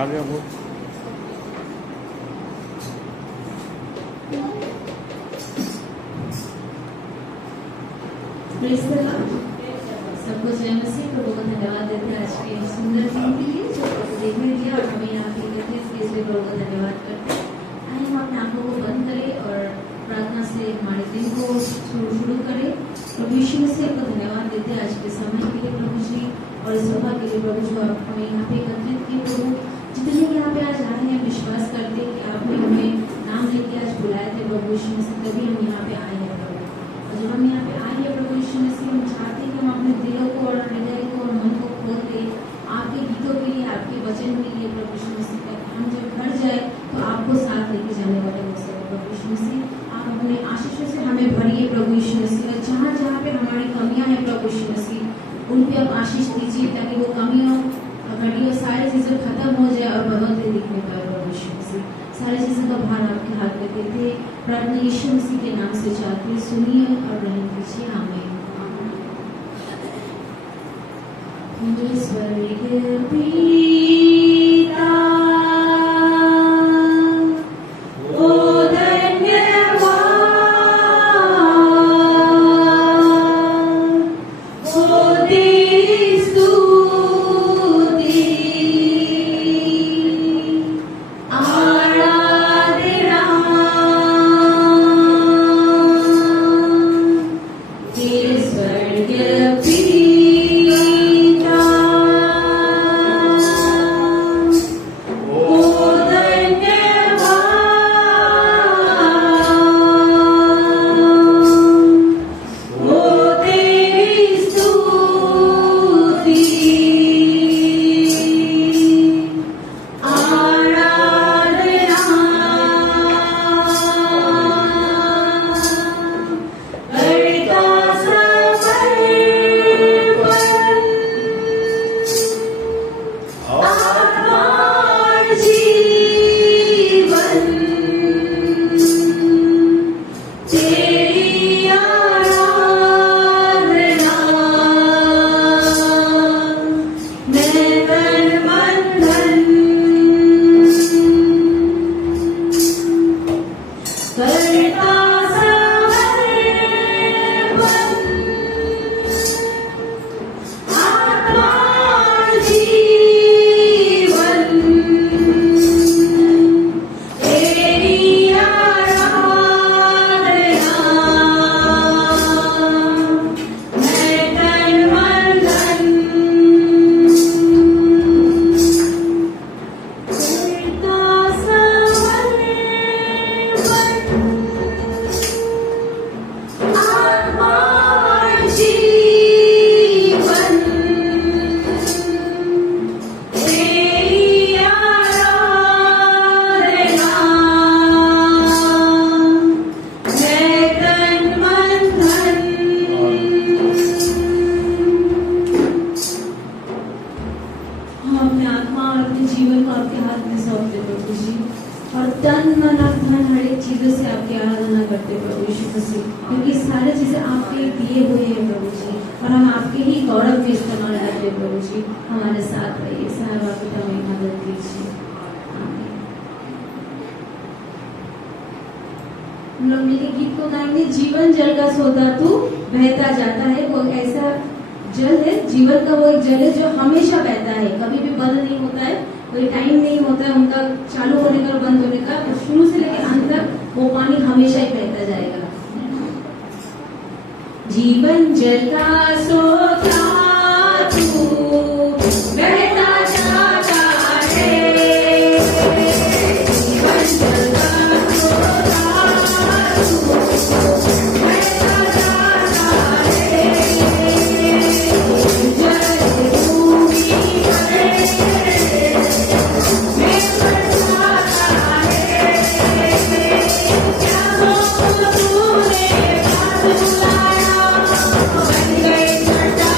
आगे वो सबको जय मसीह प्रभु को धन्यवाद देते हैं आज के सुंदर दिन के लिए जो प्रभु देखने दिया और हमें यहाँ पे एकत्रित किए इसलिए प्रभु को धन्यवाद करते हैं। आइए हम अपने आंखों को बंद करें और प्रार्थना से हमारे दिन को शुरू करें। प्रभु यीशु मसीह को धन्यवाद देते हैं आज के समय के लिए प्रभु जी और इस सभा के लिए प्रभु जो आप हमें यहाँ पे एकत्रित किए प्रभु। जितने यहाँ पे आज आए हैं विश्वास करते हैं कि आपने हमें नाम लेके आज बुलाए थे प्रभु यीशु मसीह, तभी हम यहाँ पे आए हैं प्रभु। और जब हम यहाँ पे आए हैं प्रभु यीशु मसीह, हम चाहते हैं कि हम अपने दिलों को और हृदय को और मन को खोल दें आपके गीतों के लिए, आपके वचन के लिए प्रभु यीशु मसीह का। हम जब घर जाए तो आपको साथ लेके जाने वाले हो सकते प्रभु यीशु मसीह। आप अपने आशीषों से हमें भरिए प्रभु यीशु मसीह। और जहाँ जहाँ पे हमारी कमियाँ हैं प्रभु यीशु मसीह, उन पे आप आशीष दीजिए ताकि वो कमियों घटियों सारी चीज़ें खत्म हो जाए और बदलते दिखने पाए प्रभु यीशु मसीह। सारी चीज़ों का भार आपके हाथ में देते प्रार्थना यीशु मसीह के नाम से चाहते सुनिए और रहम कीजिए। आमीन। स्वर्गीय पिता ओ धन्यवाद ओ तेरी स्तुति आराधना तेरे स्वर्गीय जीवन जल का सोता तू बहता जाता है। वो ऐसा जल है, जीवन का वो एक जल है जो हमेशा बहता है, कभी भी बंद नहीं होता है। कोई टाइम नहीं होता है उनका चालू होने का और बंद होने का। तो शुरू से लेकर अंत तक वो पानी हमेशा ही बहता जाएगा। जीवन जल का सोता तू बहता जाता है। जीवन जल का सोता Bye.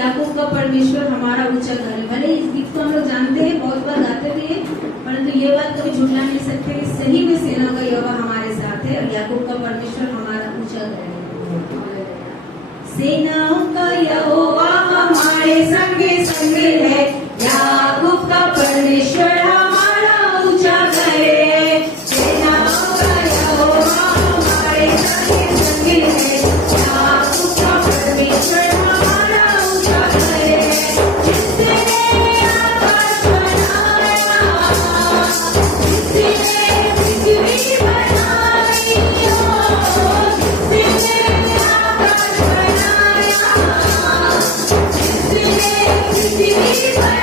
याकूब का परमेश्वर हमारा ऊंचा घर है। भले इस गीत को हम लोग जानते हैं, बहुत बार गाते भी हैं, परंतु ये बात कभी झूठना नहीं सकते कि सही में सेना का यहोवा हमारे साथ है और याकूब का परमेश्वर हमारा ऊंचा घर है। सेनाओं का यहोवा हमारे संगे संगे है, याकूब का परमेश्वर हमारा ऊंचा घर है। सेनाओं का यहोवा हमारे संगे संगे है, याकूब का परमेश्वर हमारा ऊंचा घर है। जिसने आकाश बनाया, जिसने पृथ्वी बनाई हो, जिसने आकाश बनाया, जिसने पृथ्वी बनाई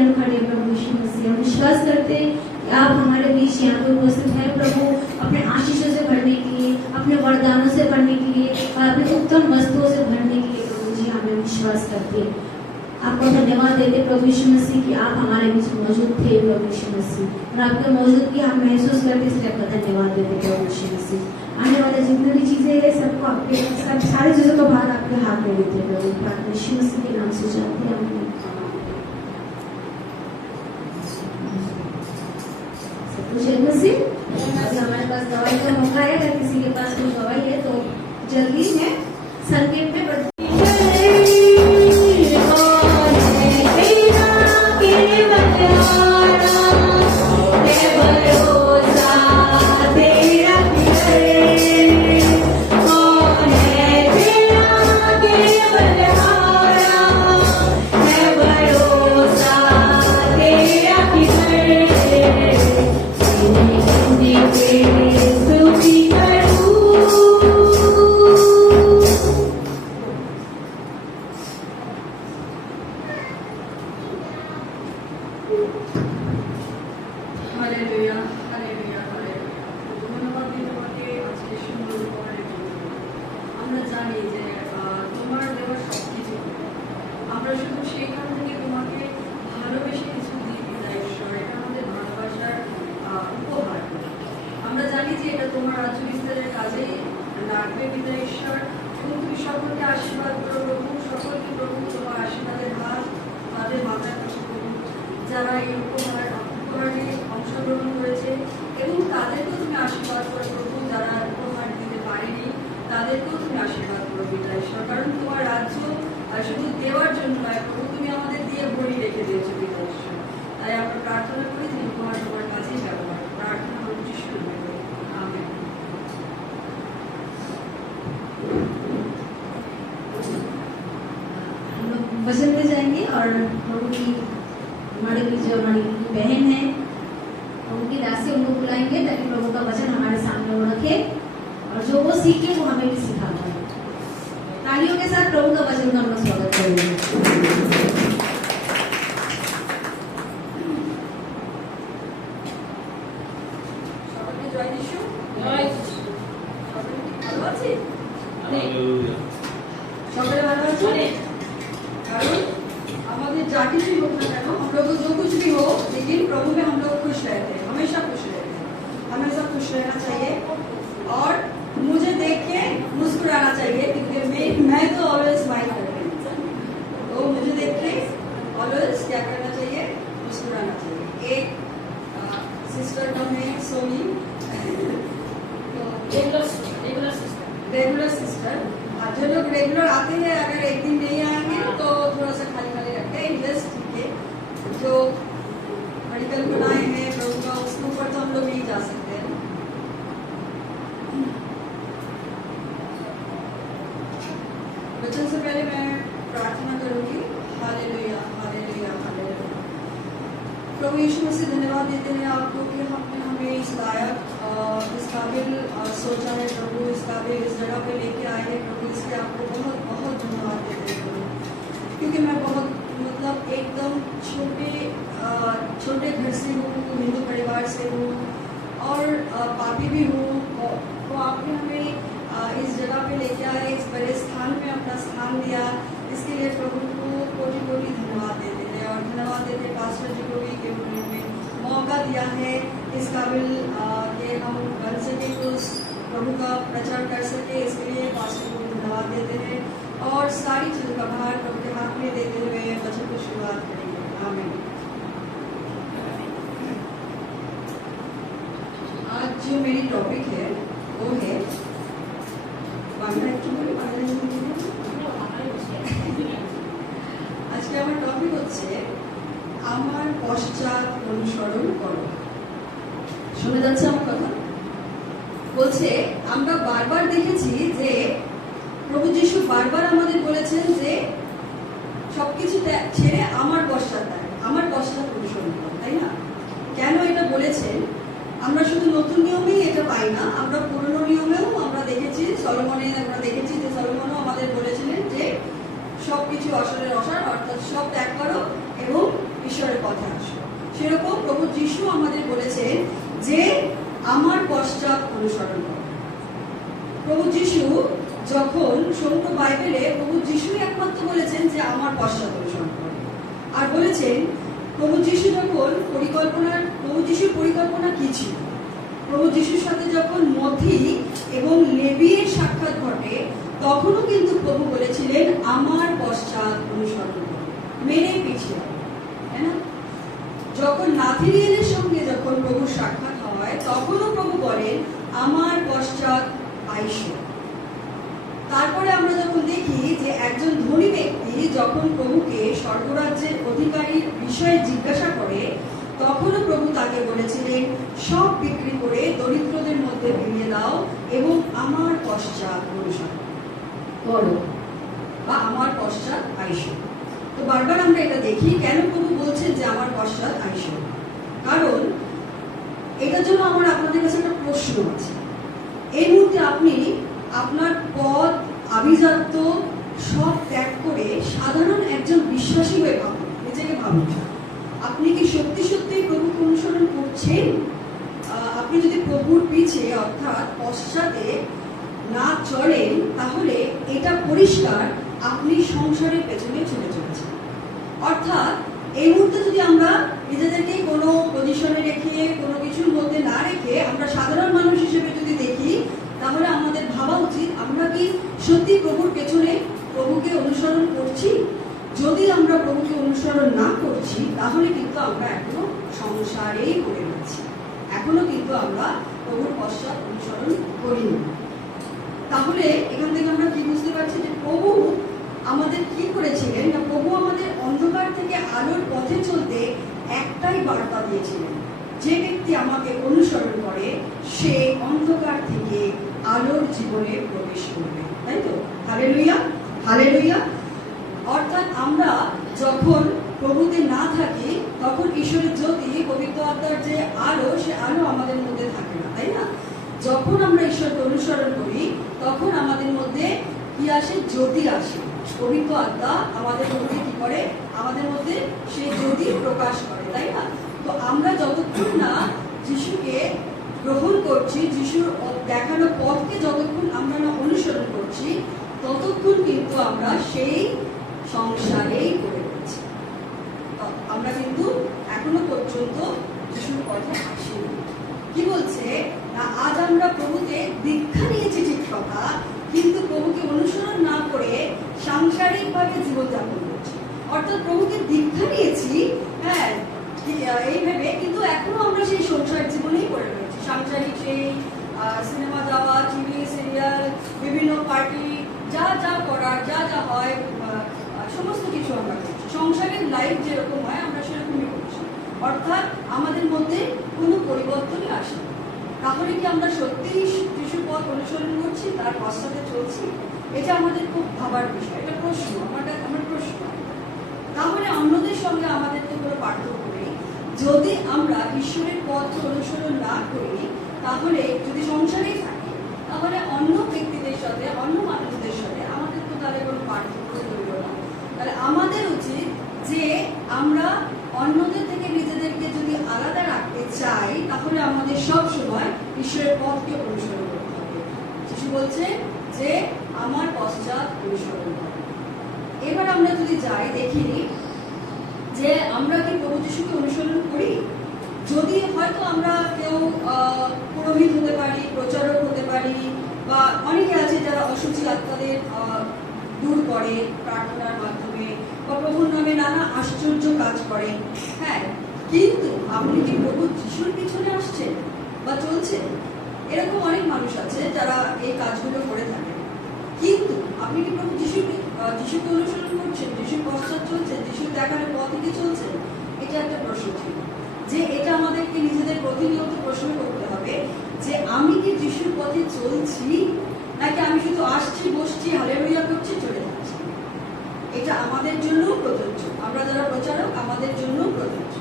हम खड़े हैं प्रभु यीशु मसीह, हम विश्वास करते हैं कि आप हमारे बीच यहाँ पे उपस्थित हैं प्रभु, अपने आशीषों से भरने के लिए, अपने वरदानों से भरने के लिए और अपने उत्तम वस्तुओं से भरने के लिए प्रभु जी हमें विश्वास करते हैं। आपको धन्यवाद देते प्रभु यीशु मसीह कि आप हमारे बीच मौजूद थे प्रभु यीशु मसीह, और आपके मौजूदगी हम महसूस करते, इसलिए आपका धन्यवाद देते प्रभु यीशु मसीह। आने वाले जितनी भी चीजें हैं सबको आपके सारी चीजों को बाहर आपके हाथ में देते प्रभु, प्रार्थना यीशु मसीह के नाम से चाहते हैं। सब कुछ है मसीह। अभी हमारे पास दवाई का मौका है, अगर किसी के पास कोई दवाई है तो जल्दी में संकेत में वचन में जाएंगे और प्रभु की हमारे बीच जो हमारी बहन है उनकी दासी उनको बुलाएंगे ताकि प्रभु का वचन हमारे सामने वो रखे और जो वो सीखे वो हमें भी सिखाता है। तालियों के साथ प्रभु का वचन का हम लोग स्वागत करेंगे। रेगुलर सिस्टर, जो लोग रेगुलर आते हैं अगर एक दिन नहीं आएंगे तो थोड़ा सा खाली खाली रखते हैं, जस्ट ठीक है। जो मेडिकल बनाए हैं प्रभु का उसके ऊपर तो हम लोग नहीं जा सकते हैं। वचन से पहले मैं प्रार्थना करूंगी। Hallelujah hallelujah hallelujah. प्रभु यीशु मसीह धन्यवाद देते हैं आपको कि आपने हमें इस लायक इस काबिल सोचा है प्रभु, इस काबिल इस जगह पे लेके आए हैं प्रभु, इसलिए आपको बहुत बहुत धन्यवाद देते हैं प्रभु। क्योंकि मैं बहुत मतलब एकदम छोटे घर से हूँ, हिंदू परिवार से हूँ और पापी भी हूँ, तो आपने हमें इस जगह पे लेके आए, इस बड़े स्थान में अपना स्थान दिया, इसके लिए प्रभु को कोटि कोटि धन्यवाद देते हैं। और धन्यवाद देते पास्टर जी को भी कि उन्होंने मौका दिया है इस काबिल कि हम बन सके तो प्रभु का प्रचार कर सके, इसके लिए पास्टर को धन्यवाद देते हैं और सारी चीज़ों का भार प्रभु के हाथ में देते हुए वचन की शुरुआत करेंगे। आमीन। आज जो मेरी टॉपिक है वो है আজকে আমার টপিক হচ্ছে আমার পশ্চাৎ অনুসরণ করো। শুনে যাচ্ছে আমার কথা? বলছে আমরা বারবার দেখেছি যে প্রভু যিশু বারবার আমাদের বলেছেন যে সবকিছু ছেড়ে আমার পশ্চাৎ অনুসরণ করো, তাই না? কেন এটা বলেছেন? আমরা শুধু নতুন নিয়মেই এটা পাই না, আমরা পুরনো নিয়মেও আমরা দেখেছি, আমরা দেখেছি যে সলোমনও আমাদের বলেছিলেন যে সবকিছু অসারের অসার, অর্থাৎ সব ত্যাগ করো এবং ঈশ্বরের পথ সেরকম প্রভু যিশু আমাদের বলেছেন যে আমার পশ্চাৎ অনুসরণ করো। প্রভু যিশু যখন সমগ্র বাইবেলে প্রভু যিশুই একমাত্র বলেছেন যে আমার পশ্চাৎ অনুসরণ করো। আর বলেছেন প্রভু যিশু যখন প্রভু যিশুর পরিকল্পনা কি ছিল? প্রভু যিশুর সাথে যখন মথি এবং লেবীর সাক্ষাৎ ঘটে, তখনও কিন্তু প্রভু বলেছিলেন আমার পশ্চাৎ অনুসরণ করো, মেরে পিছিয়ে, তাই না? যখন নাথিনিয়েলের সঙ্গে যখন প্রভুর সাক্ষাৎ হয়, তখনও প্রভু বলেন আমার পশ্চাৎ আইসো। তারপরে আমরা যখন দেখি যে একজন ধনী ব্যক্তি যখন প্রভুকে স্বর্গরাজ্যের অধিকারীর বিষয়ে জিজ্ঞাসা করে, তখনও প্রভু তাকে বলেছিলেন সব বিক্রি করে দরিদ্রদের মধ্যে বিলিয়ে দাও এবং আমার পশ্চাৎ অনুসরণ করো বা আমার পশ্চাৎ আইসো। তো বারবার আমরা এটা দেখি কেন প্রভু বলছেন যে আমার পশ্চাৎ আইসো। কারণ এটার জন্য আমার আপনাদের কাছে একটা প্রশ্ন আছে। এই মুহূর্তে আপনি আপনার পদ আভিজাত্য সব ত্যাগ করে সাধারণ একজন বিশ্বাসী হয়ে ভাবুন, নিজেকে ভাবুন, আপনি কি সত্যি সত্যি প্রভুকে অনুসরণ করছেন? আপনি যদি প্রভুর পিছে অর্থাৎ পশ্চাতে না চলেন, তাহলে এটা পরিষ্কার আপনি সংসারের পেছনে ছুটে চলেছেন। অর্থাৎ এই মুহূর্তে যদি আমরা নিজেদেরকে কোনো পজিশনে রেখে কোনো কিছুর মধ্যে না রেখে আমরা সাধারণ মানুষ হিসেবে যদি দেখি, তাহলে আমাদের ভাবা উচিত আমরা কি সত্যি প্রভুর পেছনে প্রভুকে অনুসরণ করছি। যদি আমরা প্রভুকে অনুসরণ না করছি, তাহলে কিন্তু আমরা এখনো সংসারেই পড়ে রয়েছি, এখনো কিন্তু আমরা প্রভুর পশ্চাৎ অনুসরণ করিনি। তাহলে এখান থেকে আমরা কি বুঝতে পারছি যে প্রভু আমাদের কি করেছিলেন না, প্রভু আমাদের অন্ধকার থেকে আলোর পথে চলতে একটাই বার্তা দিয়েছিলেন, যে ব্যক্তি আমাকে অনুসরণ করে সে অন্ধকার থেকে আলোর জীবনে প্রবেশ করবে। তাই তো? Hallelujah, hallelujah. অর্থাৎ আমরা যখন প্রভুতে না থাকি, তখন ঈশ্বরের জ্যোতি, পবিত্র আত্মার যে আলো, সে আলো আমাদের মধ্যে থাকে না, তাই না? যখন আমরা ঈশ্বরকে অনুসরণ করি, তখন আমাদের মধ্যে কি আসে? জ্যোতি আসে। পবিত্র আত্মা আমাদের মধ্যে কি করে? আমাদের মধ্যে সেই জ্যোতি প্রকাশ করে, তাই না? তো আমরা যতক্ষণ না যিশুকে গ্রহণ করছি, যিশুর দেখানো পথকে যতক্ষণ আমরা না অনুসরণ করছি, ততক্ষণ কিন্তু আমরা সেই সংসারেই পড়ে রয়েছি। আমরা কিন্তু এখনো পর্যন্ত যিশুর পথে আসিনি। কি বলছে না, আজ আমরা প্রভুকে দীক্ষা নিয়েছি ঠিক কথা, কিন্তু প্রভুকে অনুসরণ না করে সাংসারিকভাবে জীবনযাপন করছি। অর্থাৎ প্রভুকে দীক্ষা নিয়েছি, হ্যাঁ, এই ভেবে, কিন্তু এখনো আমরা সেই সংসার জীবনেই পড়ে রয়েছি। সাংসারিক সেই সিনেমা যাওয়া, টিভি সিরিয়াল, বিভিন্ন পার্টি, যা যা করার, যা যা হয়, সমস্ত কিছু আমরা করছি। সংসারের লাইফ যেরকম হয় আমরা সেরকমই করছি। অর্থাৎ আমাদের মধ্যে কোনো পরিবর্তনই আসে। তাহলে কি আমরা সত্যিই যিশুর পথ অনুসরণ করছি, তার পশ্চাতে চলছি? এটা আমাদের খুব ভাবার বিষয়, এটা প্রশ্ন, আমার প্রশ্ন। তাহলে অন্যদের সঙ্গে আমাদের তো কোনো পার্থক্য নেই। যদি আমরা ঈশ্বরের পথ অনুসরণ না করি, তাহলে যদি সংসারেই থাকি, তাহলে অন্য ব্যক্তিদের সাথে, অন্য মানুষদের সাথে আমাদের তো তাহলে কোনো পার্থক্য রইল না। তাহলে আমাদের উচিত যে আমরা অন্যদের থেকে নিজেদেরকে যদি আলাদা রাখতে চাই, তাহলে আমাদের সব সময় ঈশ্বরের পথকে অনুসরণ করতে হবে। যিশু বলছে যে আমার পশ্চাৎ অনুসরণ করো। এবার আমরা যদি যাই, দেখিনি যে আমরা কি প্রভু যিশুকে অনুসরণ করি। যদি হয়তো আমরা কেউ পুরোহিত হতে পারি, প্রচারক হতে পারি, বা অনেকে আছে যারা অসুচি আত্মাদের দূর করে প্রার্থনার মাধ্যমে, বা প্রভুর নামে নানা আশ্চর্য কাজ করেন, হ্যাঁ, কিন্তু আপনি কি প্রভু যিশুর পিছনে আসছেন বা চলছেন? এরকম অনেক মানুষ আছে যারা এই কাজগুলো করে থাকে, কিন্তু আপনি কি প্রভু যিশুকে অনুসরণ করছেন, যিশুর পশ্চাৎ চলছেন, যিশুর দেখানো পথ থেকে চলছেন? এটা একটা প্রশ্ন ছিল, যে এটা আমাদেরকে নিজেদের প্রতিনিয়ত প্রশ্ন করতে হবে যে আমি কি যিশুর পথে চলছি, নাকি আমি শুধু আসছি, বসছি, হালেলুয়া করছি, চলে যাচ্ছি। এটা আমাদের জন্য প্রযোজ্য, আমরা যারা প্রচারক আমাদের জন্য প্রযোজ্য।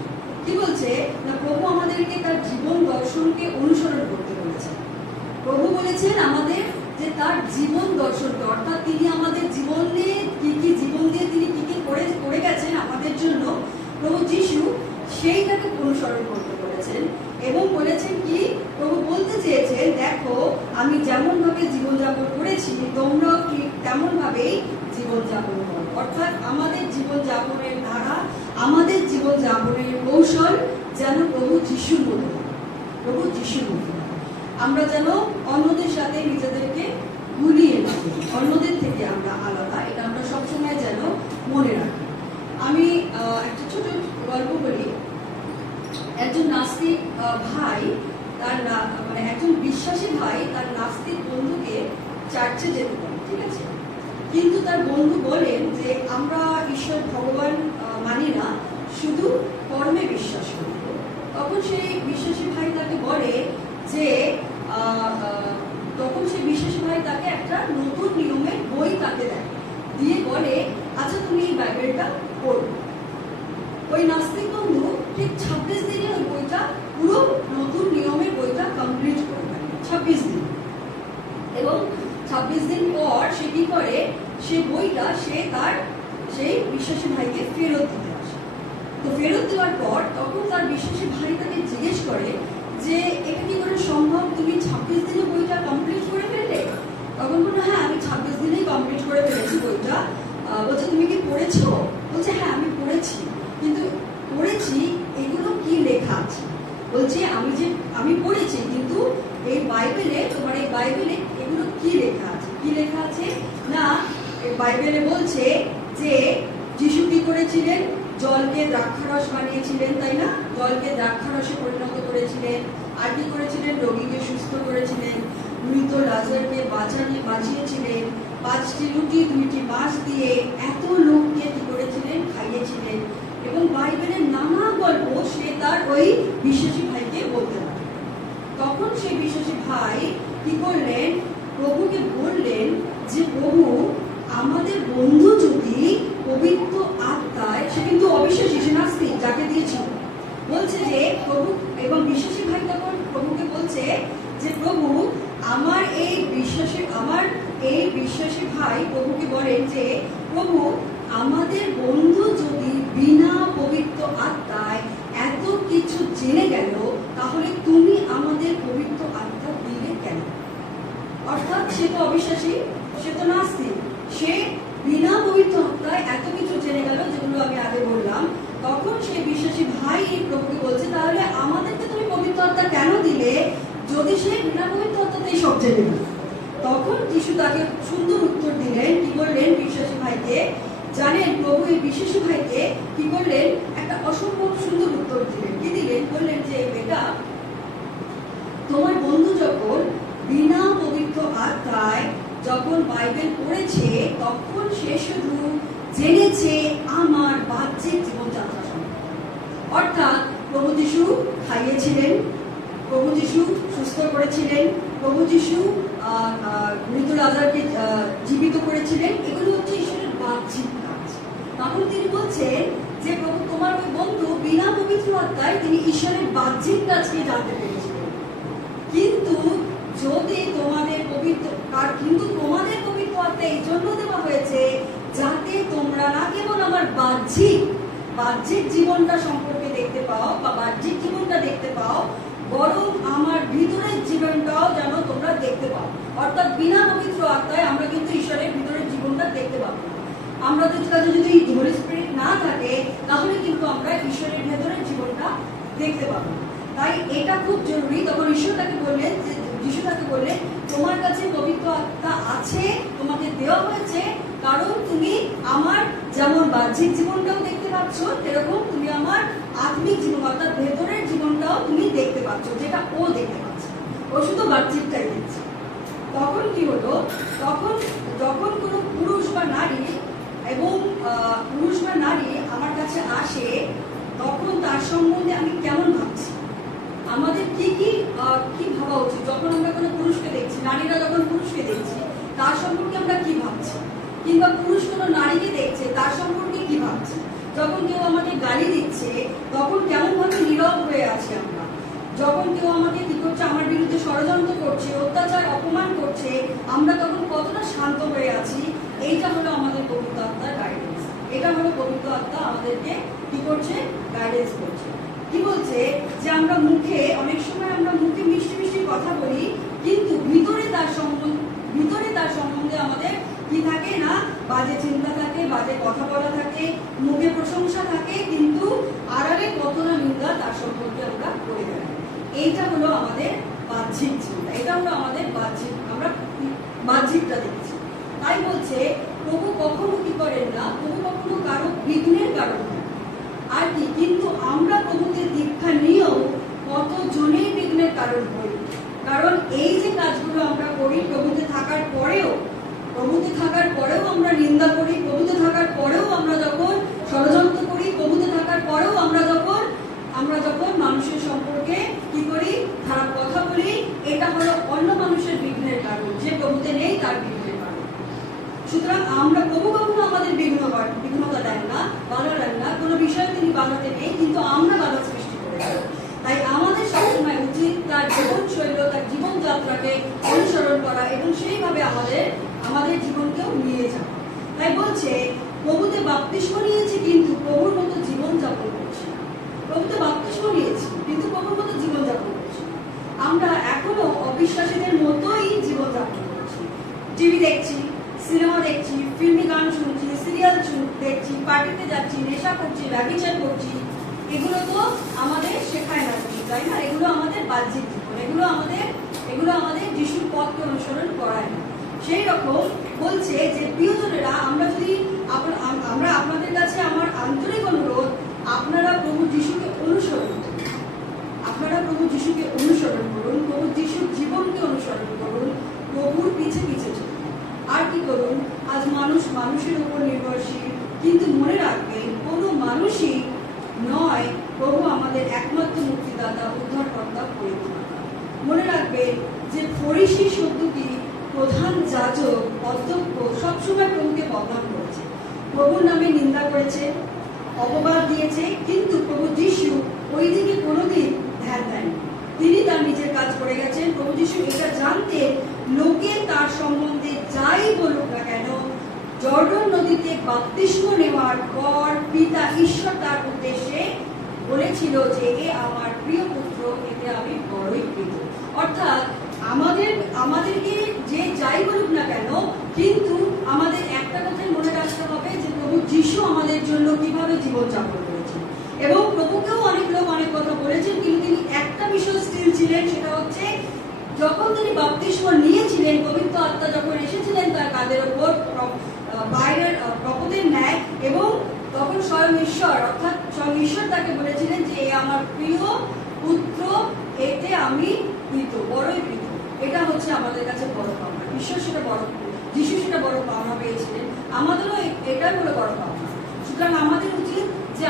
কি বলছে না, প্রভু আমাদেরকে তার জীবন দর্শনকে অনুসরণ করতে বলেছেন। প্রভু বলেছেন আমাদের যে তার জীবন দর্শনকে, অর্থাৎ তিনি আমাদের জীবনে কি কি জীবন দিয়ে তিনি কি কি করে গেছেন আমাদের জন্য, প্রভু যিশু সেইটাকে অনুসরণ করতে বলেছেন এবং বলেছেন কি প্রভু বলতে চেয়েছেন, দেখো আমি যেমন ভাবে জীবনযাপন করেছি তোমরাও ঠিক তেমন ভাবেই জীবনযাপন করো। অর্থাৎ আমাদের জীবনযাপনের ধারা, আমাদের জীবনযাপনের কৌশল যেন প্রভু যিশুর মতো হয়, প্রভু যিশুর মতো হয়। আমরা যেন অন্যদের সাথে নিজেদেরকে গুলিয়ে রাখি, অন্যদের থেকে আমরা আলাদা, এটা আমরা সবসময় যেন মনে রাখি। আমি একটা ছোট গল্প বলি। একজন নাস্তিক ভাই তার মানে একজন বিশ্বাসী ভাই তার নাস্তিক বন্ধুকে চার্চে যেতে পারে, ঠিক আছে, কিন্তু তার বন্ধু বলেন যে আমরা ঈশ্বর ভগবান মানি না, শুধু কর্মে বিশ্বাস করি। তখন সেই বিশ্বাসী ভাই তাকে বলে যে তখন সেই বিশ্বাসী ভাই তাকে একটা নতুন নিয়মের বই তাকে দেয়, দিয়ে বলে আচ্ছা তুমি এই বাইবেলটা পড়ো। ওই নাস্তিক বন্ধু ঠিক 26 দিনে ওই বইটা পুরো নতুন নিয়মের বইটা কমপ্লিট করে দেয়, 26 দিন। এবং 26 দিন পর সে কি করে, সেই বইটা সে তার সেই বিশ্বাসী ভাইকে ফেরত দিতে আসে। তো ফেরত দেওয়ার পর তখন তার বিশ্বাসী ভাই তাকে জিজ্ঞেস করে যে এটা কি করে সম্ভব, তুমি 26 দিনে বইটা কমপ্লিট করে ফেললে? তখন বললো হ্যাঁ আমি 26 দিনেই কমপ্লিট করে ফেলেছি বইটা। বলছে তুমি কি পড়েছো? বলছে হ্যাঁ আমি পড়েছি, কিন্তু পড়েছি এগুলো কি লেখা আছে? বলছে আমি পড়েছি, কিন্তু এই বাইবেলে, তোমার এই বাইবেলে এগুলো কি লেখা আছে? কি লেখা আছে না, এই বাইবেলে বলছে যে যিশু কি করেছিলেন, জলকে দ্রাক্ষারস বানিয়েছিলেন, তাই না? জলকে দ্রাক্ষারসে পরিণত করেছিলেন। আর কি করেছিলেন? রোগীকে সুস্থ করেছিলেন, মৃত লাজারকে বাঁচিয়েছিলেন, 5টি রুটি 2টি মাছ দিয়ে এত লোককে কি করেছিলেন? খাইয়েছিলেন। এবং বাইবেলের নানা গল্প সে তার ওই বিশ্বাসী ভাইকে বলতে পারে। তখন সেই বিশ্বাসী ভাই কি করলেন? প্রভুকে বললেন যে প্রভু আমাদের বন্ধু যদি পবিত্র আত্মায়, সে কিন্তু অবিশ্বাসী, সে নাস্তিক, যাকে দিয়েছিল, বলছে যে প্রভু, এবং বিশ্বাসী ভাই তখন প্রভুকে বলছে যে প্রভু আমার এই বিশ্বাসী ভাই প্রভুকে বলেন যে প্রভু আমাদের বন্ধু যদি বিনা পবিত্র আত্মায় এত কিছু জেনে গেল, তাহলে তুমি আমাদের পবিত্র আত্মা দিলে কেন? অর্থাৎ সে তো অবিশ্বাসী, সে তো নাস্তিক, সে বিনা পবিত্র আত্মায় এত কিছু জেনে গেল, যেগুলো আমি আগে বললাম। তখন সেই বিশ্বাসী ভাই প্রভুকে বলছে তাহলে আমাদেরকে তুমি পবিত্র আত্মা কেন দিলে যদি সে বিনা পবিত্র আত্মাতেই সব জেনে গেল? তখন যিশু তাকে সুন্দর উত্তর দিলেন। কি বললেন বিশ্বাসী ভাইকে? জানেন প্রভু এই বিশ্বাসী ভাইকে কি করলেন? একটা অসম্ভব সুন্দর উত্তর দিলেন। কি দিলেন? বললেন যে বেটা, তোমার বন্ধু যখন বিনা পবিত্র আত্মায় যখন বাইবেল পড়েছে, তখন সে শুধু জেনেছে আমার বাহ্যিক জীবনযাত্রা সম্পর্কে। অর্থাৎ প্রভু যিশু খাইয়েছিলেন, প্রভু যিশু সুস্থ করেছিলেন, প্রভু যিশু মৃত লাজারকে জীবিত করেছিলেন, এগুলো হচ্ছে ঈশ্বরের বাহ্যিক কাজ। তখন তিনি বলছেন যে প্রভু তোমার ওই বন্ধু বিনা পবিত্র আত্মায় তিনি ঈশ্বরের বাহ্যিক কাজকে জানতে পেরেছিলেন, কিন্তু তোমাদের পবিত্র আত্মা এই জন্য দেওয়া হয়েছে যাতে তোমরা না কেবল আমার বাহ্যিক জীবনটা সম্পর্কে দেখতে পাও বা বাহ্যিক জীবনটা দেখতে পাও, বরং আমার ভিতরের জীবনটাও যেন তোমরা দেখতে পাও। অর্থাৎ বিনা পবিত্র আত্মায় আমরা কিন্তু ঈশ্বরের ভিতরের জীবনটা দেখতে পাবো না। আমাদের কাছে যদি হোলি স্পিরিট না থাকে, তাহলে কিন্তু আমরা ঈশ্বরের ভেতরের জীবনটা দেখতে পাবো না। তাই এটা খুব জরুরি। তখন ঈশ্বর তাকে বললেন, যিশু তাকে বললেন তোমার কাছে পবিত্র আত্মা আছে, তোমাকে দেওয়া হয়েছে, কারণ তুমি আমার যেমন বাহ্যিক জীবনটাও দেখতে পাচ্ছ, সেরকম তুমি আমার আত্মিক জীবন অর্থাৎ ভেতরের জীবনটাও তুমি দেখতে পাচ্ছ, যেটা ও দেখতে পাচ্ছে। ও শুধু বাহ্যিকটাই দেখছে। তখন কি হলো? তখন যখন কোনো পুরুষ বা নারী আমার কাছে আসে, তখন তার সম্বন্ধে আমি কেমন ভাবছি, আমাদের কি ভাবা উচিত? যখন আমরা কোনো পুরুষকে দেখছি, নারীরা যখন পুরুষকে দেখছি, তার সম্পর্কে আমরা কি ভাবছি? কিংবা পুরুষ কোনো নারীকে দেখছে, তার সম্পর্কে কি ভাবছি? যখন কেউ আমাকে গালি দিচ্ছে, তখন কেমন ভাবে নীরব হয়ে আছি আমরা? যখন কেউ আমাকে কি করছে, আমার বিরুদ্ধে ষড়যন্ত্র করছে, অত্যাচার অপমান করছে, আমরা তখন কতটা শান্ত হয়ে আছি? এইটা হলো আমাদের পবিত্র আত্মার গাইডেন্স। এটা হলো পবিত্র আত্মা আমাদেরকে কি করছে? গাইডেন্স করছে। কি বলছে যে আমরা মুখে অনেক সময় আমরা মুখে মিষ্টি মিষ্টি কথা বলি, কিন্তু ভিতরে তার সম্বন্ধে আমাদের কি থাকে না, বাজে চিন্তা থাকে, বাজে কথা বলা থাকে, মুখে প্রশংসা থাকে, কিন্তু আড়ালে কত না নিন্দা তার সম্পর্কে আমরা করে বেড়াই। এইটা হলো আমাদের বাহ্যিক চিন্তা, এটা হলো আমাদের বাহ্যিক, আমরা বাহ্যিকটা দেখছি। তাই বলছে প্রভু কখনো কি করেন না, প্রভু কখনো কারো বিঘ্নের কারণ হয় আর কি, কিন্তু আমরা প্রভুকে দীক্ষা নিয়েও কতজনেই বিঘ্নের কারণ হই। কারণ এই যে কাজগুলো আমরা করি প্রভুতে থাকার পরেও আমরা নিন্দা করি, প্রভুতে থাকার পরেও আমরা যখন ষড়যন্ত্র করি, প্রভুতে থাকার পরেও আমরা যখন মানুষের সম্পর্কে কি করি, খারাপ কথা বলি, এটা হলো অন্য মানুষের বিঘ্নের কারণ, যে প্রভুতে নেই তার বিঘ্নের কারণ। সুতরাং আমরা প্রভু কখনো আমাদের বিঘ্নতা দেন না, বাধা দেন না, কোনো বিষয়ে তিনি বাধাতে নেই, কিন্তু আমরা বাধা সৃষ্টি করে দেন। তাই আমাদের সবসময় উচিত তার জীবনশৈলী, তার জীবনযাত্রাকে অনুসরণ করা এবং সেইভাবে আমাদের জীবনকেও নিয়ে যাওয়া। তাই বলছে প্রভুতে বাপ্তিস্ম নিয়েছি কিন্তু প্রভুর মতো জীবনযাপন করছি না। প্রভুতে বাপ্তিস্ম নিয়েছি কিন্তু প্রভুর মতো জীবনযাপন করছি না। আমরা এখনো অবিশ্বাসীদের মতোই জীবনযাপন করছি। টিভি দেখছি, সিনেমা দেখছি, ফিল্মি গান শুনছি, সিরিয়াল দেখছি, পার্টিতে যাচ্ছি, নেশা করছি, ব্যভিচার করছি। এগুলো তো আমাদের শেখায় না কিছু, তাই না? এগুলো আমাদের বাহ্যিক জীবন, এগুলো আমাদের যিশুর পথকে অনুসরণ করায় না। সেই রকম বলছে যে প্রিয়জনেরা, আমরা আপনাদের কাছে আমার আন্তরিক অনুরোধ, আপনারা প্রভু যিশুকে অনুসরণ করুন, প্রভু যিশুর জীবনকে অনুসরণ করুন, প্রভুর পিছে পিছে চলুন। আর কি করুন? আজ মানুষের উপর নির্ভরশীল, কিন্তু মনে রাখবেন কোনো মানুষই নয় প্রভু আমাদের একমাত্র মুক্তিদাতা, উদ্ধারকর্তা, পরিত্রাতা। মনে রাখবেন যে ফরিসি, সদ্দুকী, প্রধান যাজক, অধ্যক্ষ সবসময় প্রভুকে বদনাম করেছে, প্রভুর নামে নিন্দা করেছে, অপবাদ দিয়েছে, কিন্তু প্রভু যিশু ওই দিকে কোনোদিন ধ্যান দেননি। তিনি তার নিজের কাজ করে গেছেন। প্রভু যিশু এটা জানতেন লোকে তার সম্বন্ধে যাই বলুক না কেন, জর্ডন নদীতে বাপ্তিস্ম নেওয়ার পর পিতা ঈশ্বর তার উদ্দেশ্যে বলেছিল যে এ আমার প্রিয় পুত্র, এতে আমি বড়ই প্রীত। অর্থাৎ আমাদেরকে যে যাই বলুক না কেন, কিন্তু আমাদের একটা কথাই মনে রাখতে হবে যে প্রভু যিশু আমাদের জন্য কিভাবে জীবনযাপন করেছেন। এবং প্রভুকেও অনেক লোক অনেক কথা বলেছেন, কিন্তু তিনি একটা বিষয় স্থির ছিলেন, সেটা হচ্ছে যখন তিনি বাপ্তিস্ম নিয়েছিলেন, পবিত্র আত্মা যখন এসেছিলেন তার কাঁধের ওপর বাইরের প্রপদের ন্যায়, এবং তখন স্বয়ং ঈশ্বর তাকে বলেছিলেন যে এ আমার প্রিয় পুত্র, এতে আমি প্রীত, বড়ই প্রীত। এটা হচ্ছে আমাদের কাছে বড় পাওনা। যিশু সেটা বড় পাওনা পেয়েছিলেন, আমাদেরও এটাই হলো বড় পাওনা। সুতরাং আমাদের উচিত যে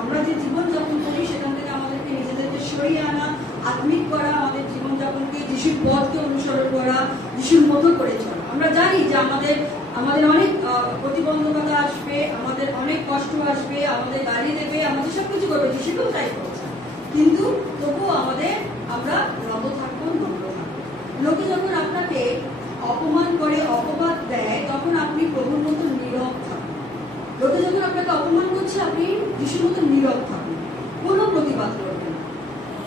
আমরা যে জীবনযাপন করি সেখান থেকে আমাদেরকে নিজেদেরকে সরিয়ে আনা, আত্মিক করা, আমাদের জীবনযাপনকে যিশুর পথকে অনুসরণ করা, যিশুর মতো করে চলা। আমরা জানি যে আমাদের অনেক প্রতিবন্ধকতা আসবে, আমাদের অনেক কষ্ট আসবে, আমাদের গালি দেবে, আমাদের সবকিছু করবে, যিশুকেও তাই করছে, কিন্তু তবুও আমরা নত থাকবো, নম্র থাকবো। লোকে যখন আপনাকে অপমান করে, অপবাদ দেয়, তখন আপনি প্রভুর মতো নীরব থাকুন। লোকে যখন আপনাকে অপমান করছে, আপনি যিশুর মতো নীরব থাকুন, কোনো প্রতিবাদ করবেন না।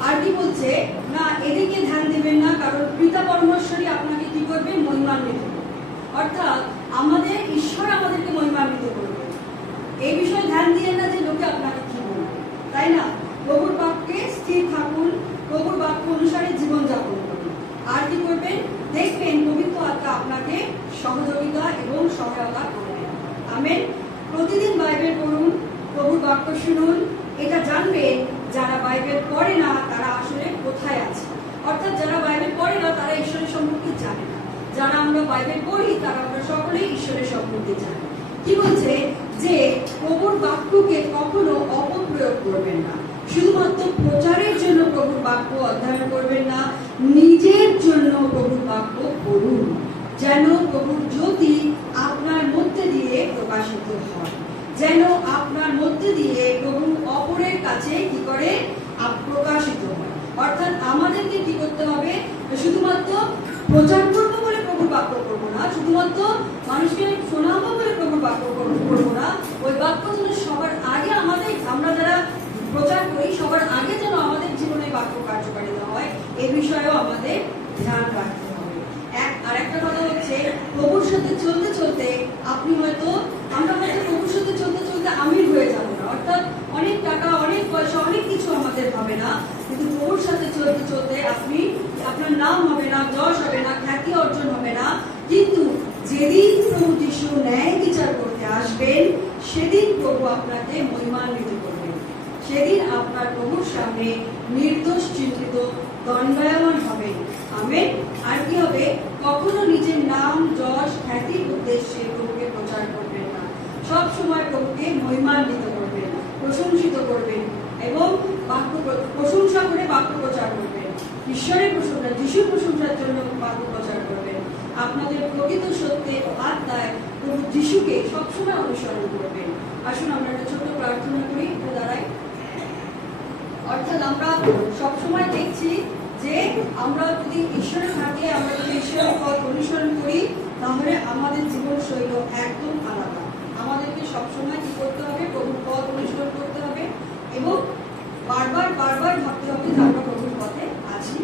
আর কি বলছে না, এদিকে ধ্যান দেবেন না, কারণ পিতা পরমেশ্বরই আপনাকে কি করবে, মহিমান্বিত করবে। অর্থাৎ আমাদের ঈশ্বর আমাদেরকে মহিমান্বিত করবে। এই বিষয়ে ধ্যান দিয়ে না যে লোকে আপনাকে কি বলবে, তাই না? প্রভুর বাক্যে স্থির থাকুন, প্রভুর বাক্য অনুসারে জীবনযাপন করুন। আর কি করবেন? দেখবেন পবিত্র আত্মা আপনাকে সহযোগিতা এবং সহায়তা করবেন। আমেন। প্রতিদিন বাইবেল পড়ুন, প্রভুর বাক্য শুনুন। এটা জানবেন যারা বাইবেল পড়ে না তারা আসলে কোথায় আছে। অর্থাৎ যারা বাইবেল পড়ে না তারা ঈশ্বরের সম্পর্কে জানে না। যারা আমরা বাইবেল পড়ি তারা আমরা সকলেই ঈশ্বরের সম্পর্কে জানি। কি বলছে? যে প্রভুর বাক্যকে কখনো অপপ্রয়োগ করবেন না। শুধুমাত্র প্রচারের জন্য প্রভুর বাক্য অধ্যয়ন করবেন না, নিজের জন্য প্রভুর বাক্য পড়ুন, যেন প্রভুর জ্যোতি আপনার মধ্যে দিয়ে প্রকাশিত হয়, যেন আপনার মধ্যে দিয়ে প্রভু অপরের কাছে কি করে প্রকাশিত হয়। অর্থাৎ আমাদেরকে কি করতে হবে? শুধুমাত্র প্রচার করবো বলে প্রভুর বাক্য করবো না, শুধুমাত্র মানুষকে শোনাবো বলে প্রভুর বাক্য করবো না। ওই বাক্য যেন সবার আগে আমরা যারা প্রচার করি সবার আগে যেন আমাদের জীবনে বাক্য কার্যকারিতা হয় এ বিষয়েও আমাদের ধ্যান রাখতে হবে। আর একটা কথা হচ্ছে, প্রভুর সাথে চলতে চলতে আমরা হয়তো প্রভুর সাথে চলতে চলতে আমির হয়ে যাবো না, অর্থাৎ অনেক টাকা, অনেক পয়সা, অনেক কিছু আমাদের হবে না, কিন্তু প্রভুর সাথে চলতে চলতে আপনার নাম হবে না, যশ হবে না, খ্যাতি অর্জন হবে না, কিন্তু যেদিন প্রভু যিশু ন্যায় বিচার করতে আসবেন সেদিন প্রভু আপনাকে মহিমান্বিত করবেন। সেদিন আপনার প্রভুর সামনে নির্দোষ চিহ্নিত দণ্ডায়মান হবেন। আমেন। আর কি হবে? কখনো নিজের নাম, যশ, খ্যাতির উদ্দেশ্যে প্রভুকে প্রচার করবেন না, সব সময় প্রভুকে মহিমান্বিত করবেন, প্রশংসিত করবেন এবং প্রশংসা করে বাক্য প্রচার করবেন। ঈশ্বরের প্রশংসা, যিশুর প্রশংসার জন্য বাক্য প্রচার করবেন। আপনাদের প্রকৃত সত্যে ও আত্মায় প্রভু যিশুকে সবসময় অনুসরণ করবেন। আসুন আমরা একটা ছোট প্রার্থনা করি, একটু দাঁড়াই। অর্থাৎ আমরা সবসময় দেখছি যে আমরা যদি ঈশ্বরে থাকি, আমরা যদি ঈশ্বরের পথ অনুসরণ করি, তাহলে আমাদের জীবন শৈলী একদম আলাদা। আমাদেরকে সবসময় কি করতে হবে? প্রভুর পথ অনুসরণ করতে হবে এবং বারবার বারবার ভাবতে হবে যে আমরা প্রভুর পথে আছি।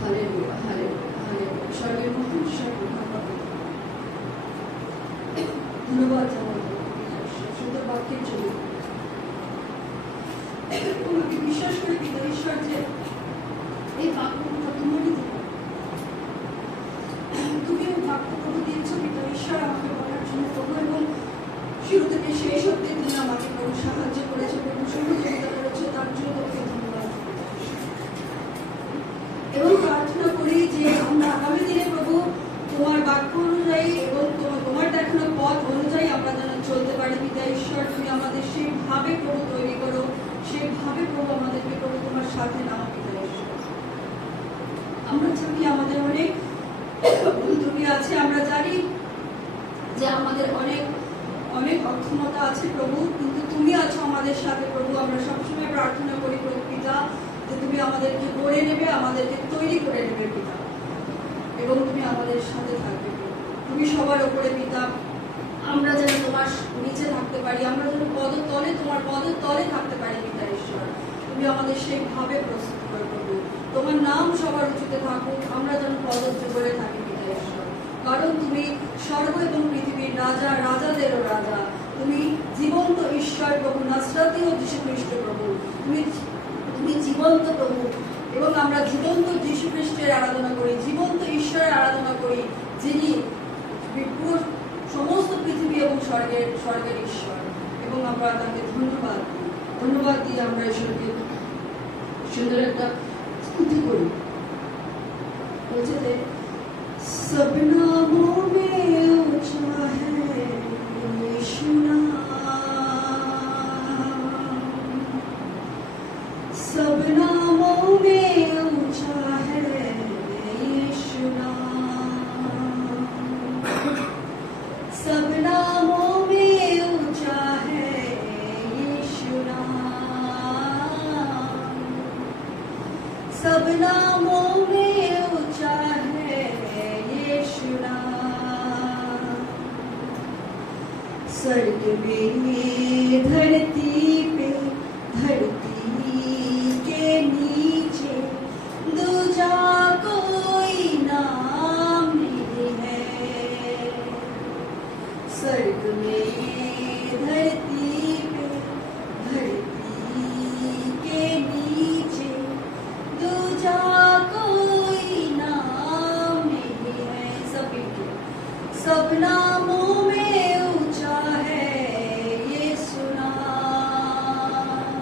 Hallelujah, hallelujah, hallelujah. ঈশ্বরের মহান, ঈশ্বরের মহান। ধন্যবাদ জানাই সুন্দর বাক্যের জন্য। তোমাকে বিশ্বাস করে পিতা ঈশ্বর যে এই বাক্যগুলো তোমারই দেবে। তুমি ওই বাক্যগুলো দিয়েছো পিতা ঈশ্বর আমাকে বলার জন্য প্রভু, এবং শুরু থেকে শেষ অব্দি তুমি আমাকে প্রভু সাহায্য করেছো, প্রভু সহযোগিতা করেছো, তার জন্য তোমাকে ধন্যবাদ। এবং প্রার্থনা করি যে আমরা আগামী দিনে প্রভু তোমার বাক্য অনুযায়ী এবং তোমার দেখানো পথ অনুযায়ী আমরা যেন চলতে পারি পিতা ঈশ্বর। তুমি আমাদের সেইভাবে প্রভু তৈরি করো, সেইভাবে প্রভু আমাদেরকে প্রভু তোমার সাথে নাও পিতা ঈশ্বর। আমরা জানি আমাদের অনেক ভুল ত্রুটি আছে, আমরা জানি যে আমাদের অনেক অনেক অক্ষমতা আছে প্রভু, কিন্তু তুমি আছো আমাদের সাথে প্রভু। আমরা সবসময় প্রার্থনা করি প্রভু পিতা যে তুমি আমাদেরকে গড়ে নেবে, আমাদেরকে তৈরি করে নেবে পিতা, এবং তুমি আমাদের সাথে থাকবে। তুমি সবার উপরে পিতা, আমরা যেন তোমার নিচে থাকতে পারি, আমরা যেন পদতলে, তোমার পদতলে থাকতে পারি পিতা ঈশ্বর। তুমি আমাদের সেইভাবে প্রস্তুত করে প্রভু। তোমার নাম সবার উঁচুতে থাকুক, আমরা যেন পদযুগলে থাকি পিতা ঈশ্বর। কারণ তুমি স্বর্গ এবং পৃথিবীর রাজা, রাজাদেরও রাজা। তুমি জীবন্ত ঈশ্বর প্রভু, নাসরাতি ও যীশু খ্রিস্ট প্রভু। তুমি জীবন্ত প্রভু, এবং আমরা জীবন্ত যীশু খ্রিস্টের আরাধনা করি, জীবন্ত ঈশ্বরের আরাধনা করি, যিনি সমস্ত পৃথিবী এবং স্বর্গের ঈশ্বর। এবং আমরা তাকে ধন্যবাদ দিয়ে আমরা ঈশ্বরকে সুন্দর একটা স্তুতি করি। বলছে যে सब नामों में ऊंचा है यीशु नाम, सब नामों में ऊंचा है यीशु नाम, सब नामों में ऊंचा है यीशु नाम, सब नामों में ऊंचा है यीशु नाम। स्वर्ग में धरती पे, धरती के नीचे दूजा कोई नाम नहीं है। स्वर्ग में धरती पे, धरती के नीचे दूजा कोई नाम नहीं है। सब नामों में ऊंचा है यीशु नाम,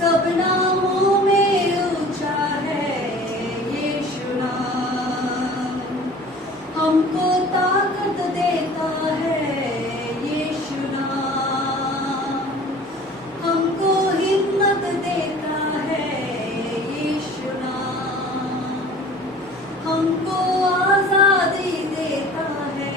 सब नामों में ऊंचा है यीशु नाम। हमको ताकत देता है यीशु नाम, हमको हिम्मत देता है यीशु नाम, हमको आजादी देता है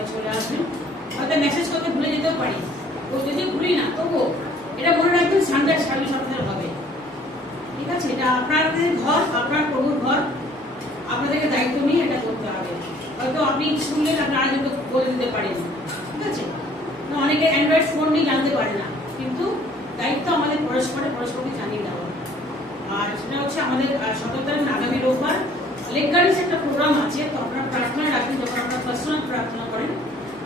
সবাই চলে আসবেন। হয়তো মেসেজ করতে ভুলে যেতেও পারি, ও যদি ভুলি না তবুও এটা মনে রাখবেন সানডে সার্ভিস আপনাদের হবে, ঠিক আছে? এটা আপনাদের ঘর, আপনার প্রভুর ঘর, আপনাদেরকে দায়িত্ব নিয়ে এটা করতে হবে। হয়তো আপনি শুনলেন আপনি আরেকজনকে বলে দিতে পারেন, ঠিক আছে? অনেকে অ্যান্ড্রয়েড ফোন নিয়ে জানতে পারে না, কিন্তু দায়িত্ব আমাদের পরস্পরকে জানিয়ে দেওয়া। আর সেটা হচ্ছে আমাদের 17 তারিখ আগামী রোববার লেক গার্ডেন্স একটা প্রোগ্রাম আছে। তো আপনারা প্রার্থনা রাখবেন, যখন আপনারা পার্সোনাল প্রার্থনা করেন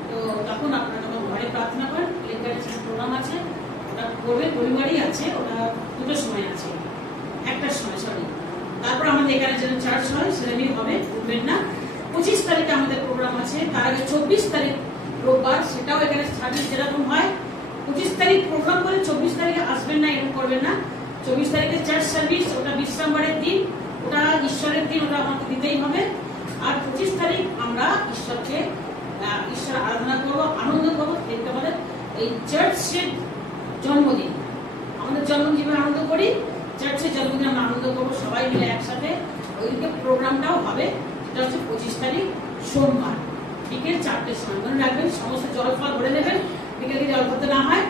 তো তখন আপনারা যখন ঘরে প্রার্থনা করেন, লেক গার্ডেন্স একটা প্রোগ্রাম আছে, ওটা করবে রবিবারই আছে, ওটা 2টোর সময় আছে, 1টার সময় সরি। তারপর আমাদের এখানে যেন চার্চ হয় সেটা নিয়ে হবে, ভুলবেন না। 25 তারিখে আমাদের প্রোগ্রাম আছে, তার আগে 24 তারিখ রোববার, সেটাও এখানে সার্ভিস যেরকম হয়। 25 তারিখ প্রোগ্রাম করে 24 তারিখে আসবেন না, এরকম করবেন না। 24 তারিখে চার্চ সার্ভিস, ওটা বিশ্রামবারের দিন, ওটা ঈশ্বরের দিন, ওটা আমাকে দিতেই হবে। আর 25 তারিখ আমরা ঈশ্বর আরাধনা করবো, আনন্দ করবো। দেখতে আমাদের এই চার্চের জন্মদিন, আমাদের জন্মদিন যেভাবে আনন্দ করি, চার্চের জন্মদিন আমরা আনন্দ করবো সবাই মিলে একসাথে। ওইদিকে প্রোগ্রামটাও হবে, সেটা হচ্ছে 25 তারিখ সোমবার বিকেল 4টের সময়। মনে রাখবেন সমস্ত জল ফল ভরে নেবেন, বিকেলে জল ভরতে না হয়,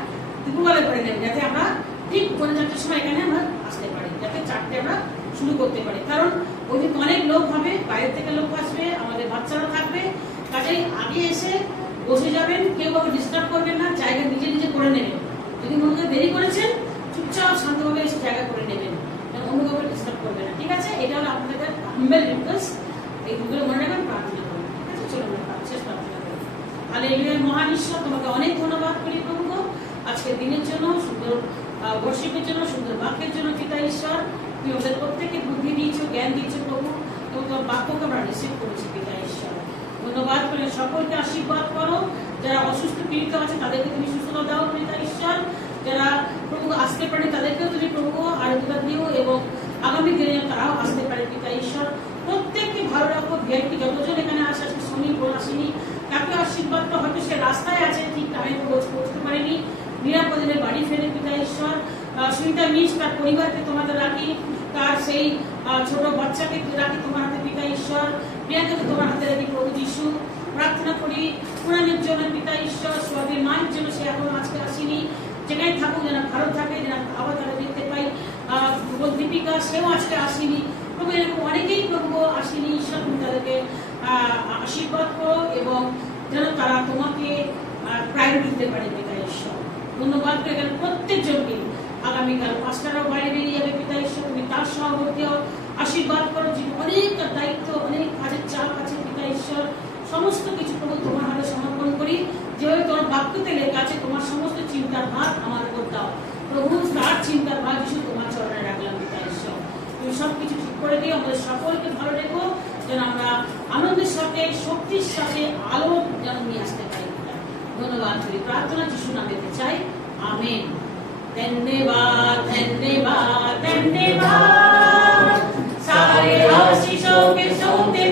দুপুরবেলা ভরে নেবেন, যাতে আমরা ঠিক 4টার সময় এখানে আমরা আসতে পারি, যাতে 4টে আমরা শুরু করতে পারি। কারণ ওই দিন অনেক লোক হবে, বাইরে থেকে লোক আসবে, আমাদের বাচ্চারা থাকবে, কাজেই আগে এসে বসে যাবেন, কেউ কাউকে ডিস্টার্ব করবেন না, জায়গা নিজে নিজে করে নেবেন। যদি মনে করে দেরি করেছেন, চুপচাপ শান্তভাবে এসে জায়গা করে নেবেন, অন্য কাউকে ডিস্টার্ব করবেন না, ঠিক আছে? এটা হলো আপনাদের হাম্বেল রিকোয়েস্ট। এই দুগুলো মনে রাখবেন, প্রার্থনা করবেন, ঠিক আছে? চলুন শেষ প্রার্থনা করুন। হালেলুয়া। মহান ঈশ্বর, তোমাকে অনেক ধন্যবাদ করি প্রভু আজকের দিনের জন্য, সুন্দর বর্ষিপের জন্য, সুন্দর বাক্যের জন্য। পিতা ঈশ্বর, তুমি আমাদের প্রত্যেককে বুদ্ধি দিয়েছো, জ্ঞান দিয়েছো প্রভু, এবং তোমার বাক্যকে আমরা রিসিভ করেছি। পিতা ঈশ্বর, ধন্যবাদ করে সকলকে আশীর্বাদ করো। যারা অসুস্থ পীড়িত আছে তাদেরকে তুমি সুস্থতা দাও পিতা ঈশ্বর। যারা প্রভু আসতে পারে তাদেরকেও তুমি প্রভু আরোগ্যতা দিও, এবং আগামী দিনে তারাও আসতে পারে পিতা ঈশ্বর। প্রত্যেককে ভালো রাখো। ভিআইপি যতজন এখানে আসে, শনি বোন আসেনি, তাকে আশীর্বাদটা হয়তো সে রাস্তায় আছে, ঠিক টাইমে পৌঁছতে পারেনি, নিরাপদে বাড়ি ফেরে পিতা ঈশ্বর। সুনিতা মিস তার পরিবারকে তোমাদের রাখি, তার সেই ছোট বাচ্চাকে রাখি তোমার হাতে পিতা ঈশ্বর। প্রিয়াকে তোমার হাতে রাখি প্রভু যিশু। প্রার্থনা করি পুরাণের জন্য পিতা ঈশ্বর, সোহাগের মায়ের জন্য, সে এখন আজকে আসেনি, যেখানে থাকুক যেন ভালো থাকে, যেন আবার তারা দেখতে পাই। দীপিকা, সেও আজকে আসেনি প্রভু, এরকম অনেকেই প্রভু আসেনি। ঈশ্বর তুমি তাদেরকে আশীর্বাদ করো, এবং যেন তারা তোমাকে প্রায়োরিটি দিতে পারে পিতা ঈশ্বর। ধন্যবাদ করে গেল প্রত্যেকজনকে। আগামীকাল 5টারও বাইরে বেরিয়ে যাবে পিতা ঈশ্বর, তুমি তার সহবর্তী আশীর্বাদ করো। যে অনেক দায়িত্ব, অনেক কাজের চাপ আছে পিতা ঈশ্বর, সমস্ত কিছু প্রভু তোমার হাতে সমর্পণ করি। যেভাবে তোমার বাক্যতে লেখা আছে, তোমার সমস্ত চিন্তার ভার আমার উপর দাও প্রভু, তার চিন্তার ভার যিশু তোমার চরণে রাখলাম পিতা ঈশ্বর। তুমি সবকিছু ঠিক করে দিও, আমাদের সকলকে ভালো রেখো, যেন আমরা আনন্দের সাথে, শক্তির সাথে, আলো যেন নিয়ে আসতে পারি। ধন্যবাদ করি, প্রার্থনা যিশু নামেতে চাই, আমেন। धन्यवाद धन्यवाद धन्यवाद, सारे आशीषों के सोते